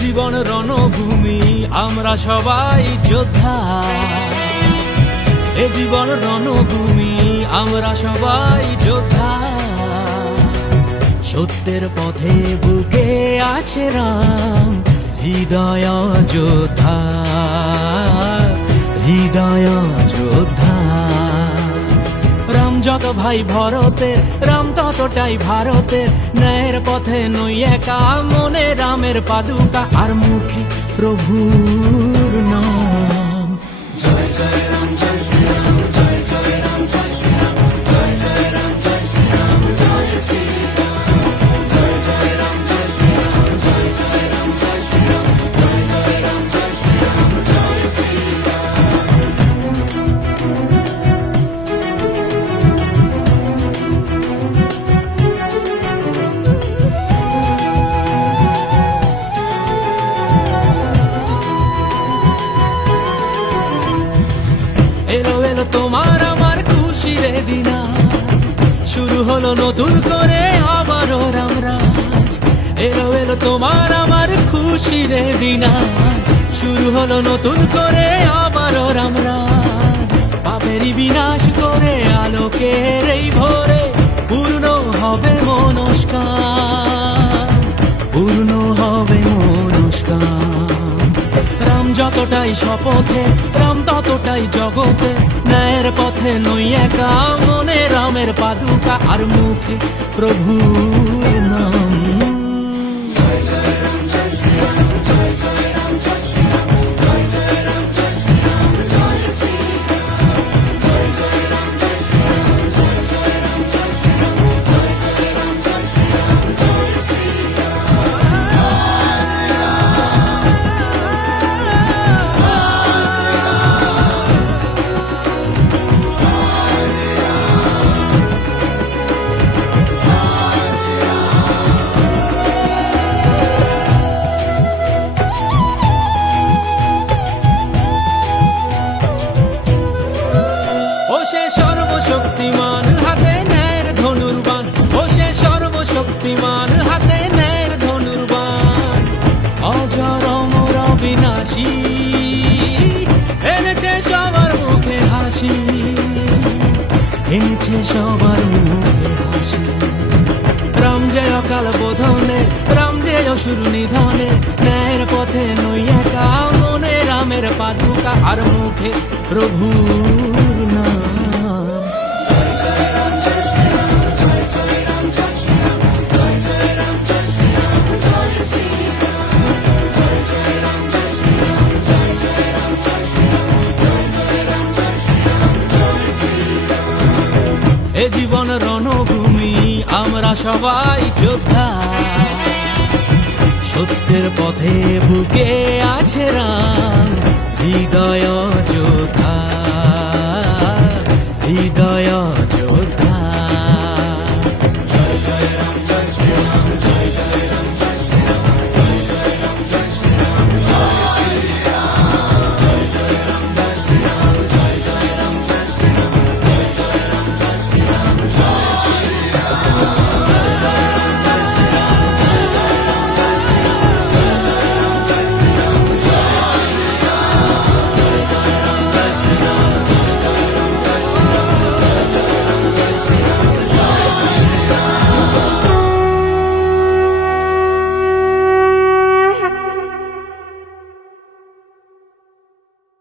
জীবন রণভূমি, আমরা সবাই যোদ্ধা। এ জীবন রণভূমি, আমরা সবাই যোদ্ধা। সত্যের পথে বুকে আছে রাম, হৃদয় যোদ্ধা, হৃদয় যোদ্ধা। রাম যত ভাই ভরতের, রাম ততটাই ভারতের। ন্যায়ের পথে নই একা, মনে রামের পাদুকা, আর মুখে প্রভুর নাম। জয় জয় রাম, জয় শ্রী রাম, জয় জয় রাম, জয় শ্রী রাম, জয় জয় রাম, জয় শ্রী রাম, জয় শ্রী রাম, জয় জয় রাম, জয় শ্রী রাম, জয় জয় রাম, জয় শ্রী রাম, জয় জয় রাম, জয় শ্রী রাম, জয় শ্রী রাম। এলো এলো তোমার আমার খুশির দিন আজ, শুরু হলো নতুন করে আবারও রামরাজ। এলো এলো তোমার আমার খুশির দিন আজ, শুরু হলো নতুন করে আবারও রামরাজ। পাপেরই বিনাশ করে আলোকের এই ভোরে পূর্ণ হবে মনস্কার, পূর্ণ হবে মনস্কার। রাম যতটাই শপথে, রাম ততটাই জগতে। ন্যায়ের পথে নই একা, মনে রামের পাদুকা, আর মুখে প্রভুর নাম। জয় জয় রাম, জয় শ্রী রাম, জয় জয় রাম, জয় শ্রী রাম, জয় জয় রাম, জয় শ্রী রাম, জয় শ্রী রাম, জয় জয় রাম, জয় শ্রী রাম, জয় জয় রাম, জয় শ্রী রাম, জয় জয় রাম, জয় শ্রী রাম, জয় শ্রী সে সর্বশক্তিমান, হাতে ন্যায়ের ধনুর্বাণ। ও সে সর্বশক্তিমান, হাতে ন্যায়ের ধনুর্বাণ। অজর অমর বিনাশী, এনেছে সবার মুখে হাসি, এনেছে সবার মুখে হাসি। রাম যে অকাল বোধনে, রাম যে অসুর নিধনে। ন্যায়ের পথে নই একা, মনে রামের পাদুকা, আর মুখে প্রভুর নাম। জয় জয় রাম, জয় শ্রী রাম, জয় জয় রাম, জয় শ্রী রাম, জয় জয় রাম, জয় শ্রী রাম, জয় শ্রী রাম, জয় জয় রাম, জয় শ্রী রাম, জয় জয় রাম, জয় শ্রী রাম, জয় জয় রাম, জয় শ্রী রাম, জয় শ্রী রাম। এ জীবন রণভূমি, আমরা সবাই যোদ্ধা। সত্যের পথে বুকে আছে রাম,